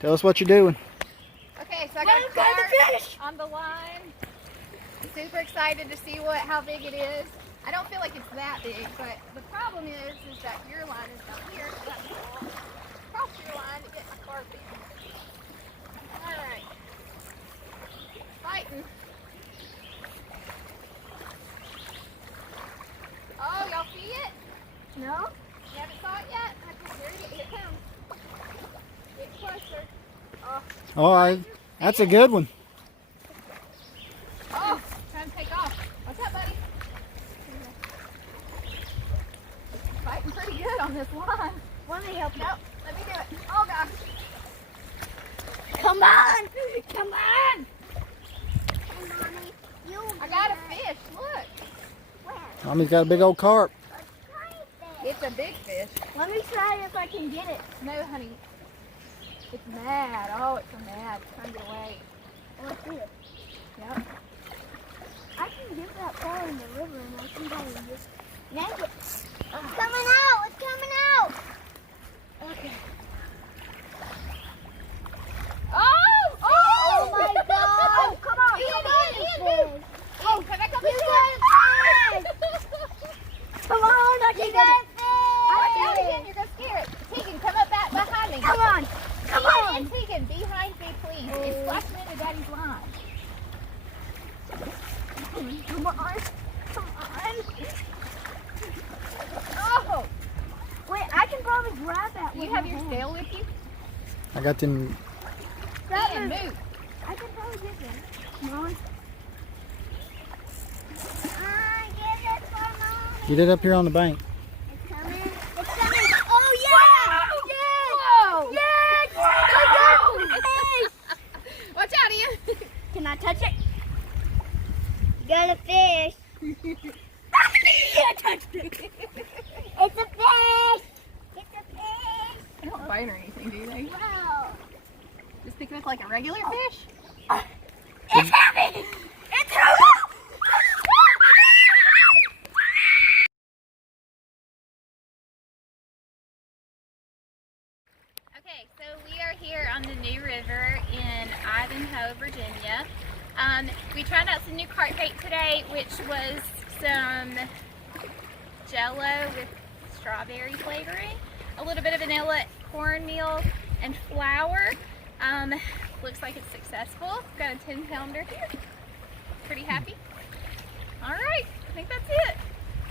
Tell us what you're doing. Okay, so I got a carp on the line. Super excited to see how big it is. I don't feel like it's that big, but the problem is that your line is down here. So that's cool. Cross your line to get my carp in. All right. Fighting. Oh, y'all see it? No? You haven't saw it yet? Okay, here it comes. Get closer. Oh. All right, that's a good one. Oh, time to take off. What's up, buddy? Fighting pretty good on this line. Let me help you. Nope, let me do it. Oh, gosh. Come on! Come on! I got a fish. Look. Mommy's got a big old carp. It's a big fish. Let me try if I can get it. No, honey. It's mad. Oh, it's so mad. It's trying to get away. Let's see it. Yep. I can get that far in the river and I think I can just yank it. It's coming out! It's coming out! Okay. Oh! Oh! Oh my god! Oh, come on! Ian, oh, can I come You got a fish! Come on! I can get it! Watch out again, you're going to scare it. Tegan, come up back behind me. Come on! Come on! And Tegan, behind me, please. It's splashing into Daddy's line. Come on! Come on! Oh! Wait, I can probably grab that Do with you have my your hand. scale with you? I got them. Grab Ian, it. move. I can probably get that. Come on. Get it for Mommy. Get it up here on the bank. It's coming. It's coming. Oh, yeah! Whoa! Yes! I got fish! Watch out, Ian. Can I touch it? Got a fish. I touched it. It's a fish. It's a fish. They don't bite or anything, do they? Wow. Just pick it up like a regular fish? It's heavy. It's heavy. Okay, so we are here on the New River in Ivanhoe, Virginia. We tried out some new carp bait today, which was some Jello with strawberry flavoring, a little bit of vanilla, cornmeal, and flour. Looks like it's successful. Got a 10-pounder here. Pretty happy. All right, I think that's it.